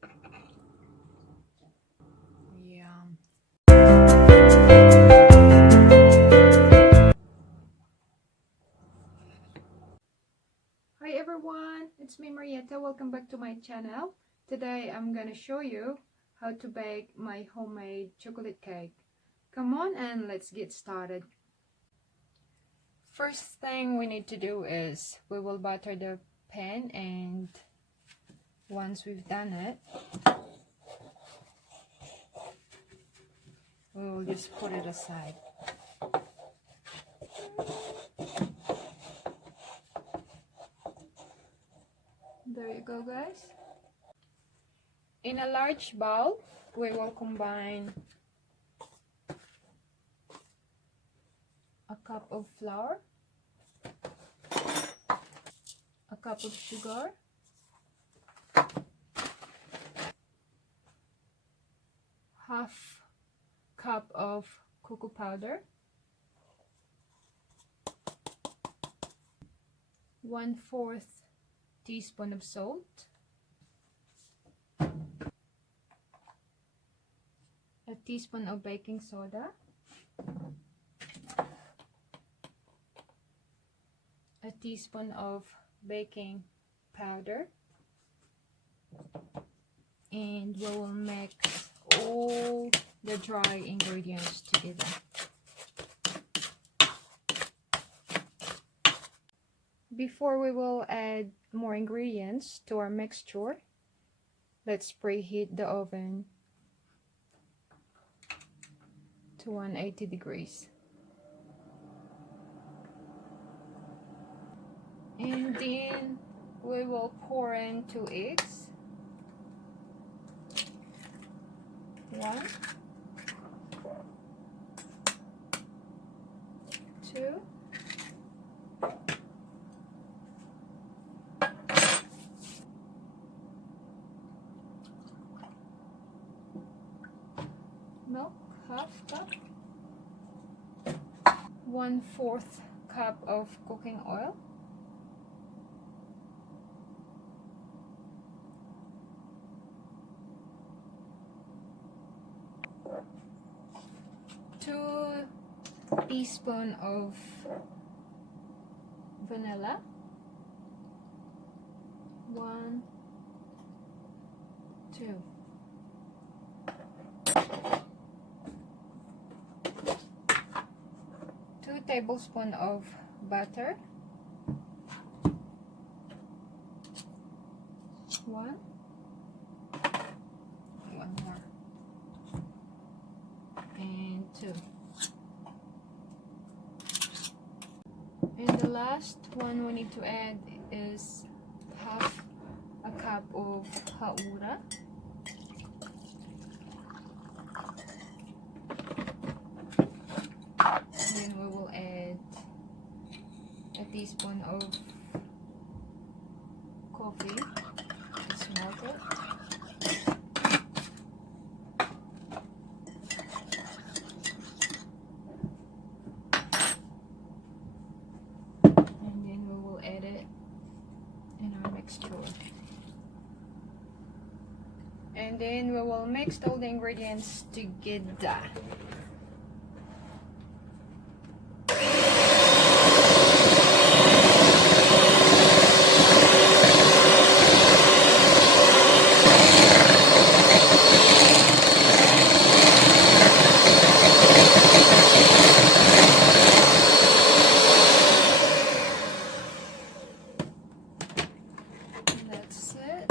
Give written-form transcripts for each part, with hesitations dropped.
Yum. Hi everyone, it's me Marietta. Welcome back to my channel. Today I'm gonna show you how to bake my homemade chocolate cake. Come on and let's get started. First thing we need to do is we will butter the pan, and once we've done it, we'll just put it aside. There you go, guys. In a large bowl, we will combine a cup of flour, a cup of sugar, half cup of cocoa powder, 1/4 teaspoon of salt, a teaspoon of baking soda, a teaspoon of baking powder, and we will mix all the dry ingredients together. Before we will add more ingredients to our mixture, let's preheat the oven to 180 degrees. And then we will pour in 2 eggs. 1, 2, milk, half cup, 1/4 cup of cooking oil, two teaspoons of vanilla, 1, 2. 2 tablespoons of butter, 1 more, and 2. And the last one we need to add is half a cup of hot water. Then we will add a teaspoon of coffee, just melt it. And then we will add it in our mixture. And then we will mix all the ingredients together. That's it.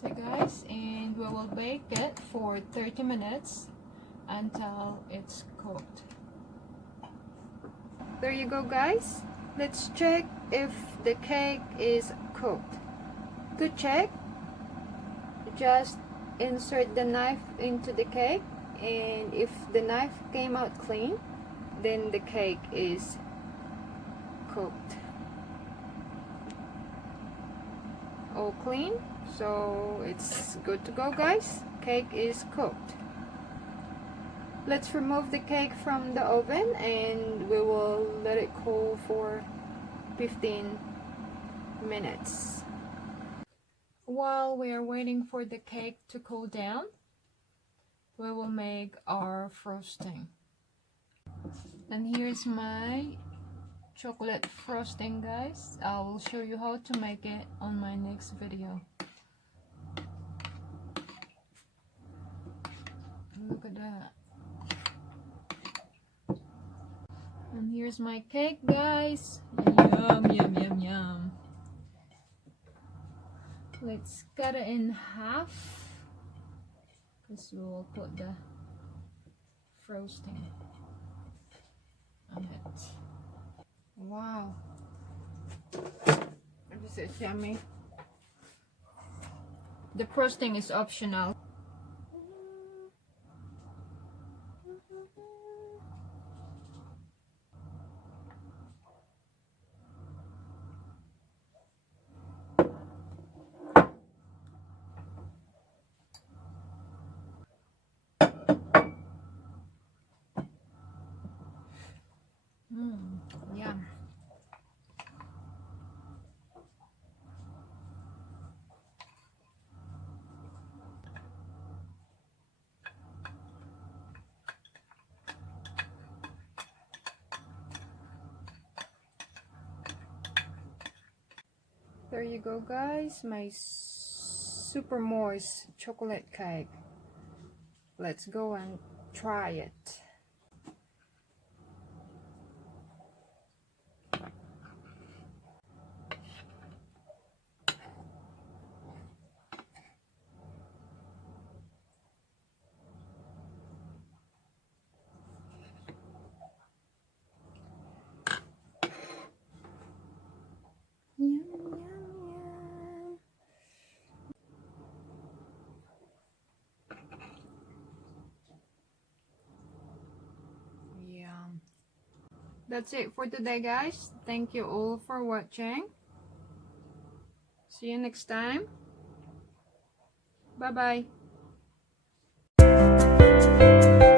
So guys, and we will bake it for 30 minutes until it's cooked. There you go, guys. Let's check if the cake is cooked. To check, just insert the knife into the cake, and if the knife came out clean, then the cake is cooked. All clean, so it's good to go, guys. Cake is cooked. Let's remove the cake from the oven and we will let it cool for 15 minutes. While we are waiting for the cake to cool down, we will make our frosting. And here's my chocolate frosting, guys. I will show you how to make it on my next video. Look at that. And here's my cake, guys. Yum, yum, yum, yum. Let's cut it in half, because we'll put the frosting on it. Wow, this is yummy. The frosting is optional. Yum. There you go, guys, my super moist chocolate cake. Let's go and try it. Yum, yum, yum. Yum. That's it for today, guys. Thank you all for watching. See you next time. Bye bye.